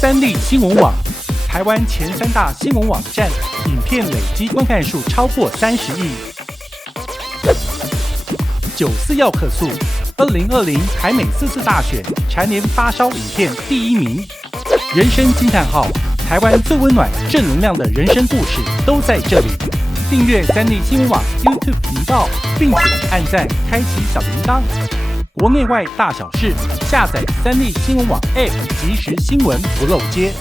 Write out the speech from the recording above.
三立新闻网，台湾前3大新闻网站，影片累积观看数超过30亿。94要客诉，2020台美4次大选蝉联发烧影片第1名。人生惊叹号，台湾最温暖、正能量的人生故事都在这里。订阅三立新闻网 YouTube 频道，并且按赞、开启小铃铛。国内外大小事，下载三立新闻网 App， 即时新闻不漏接。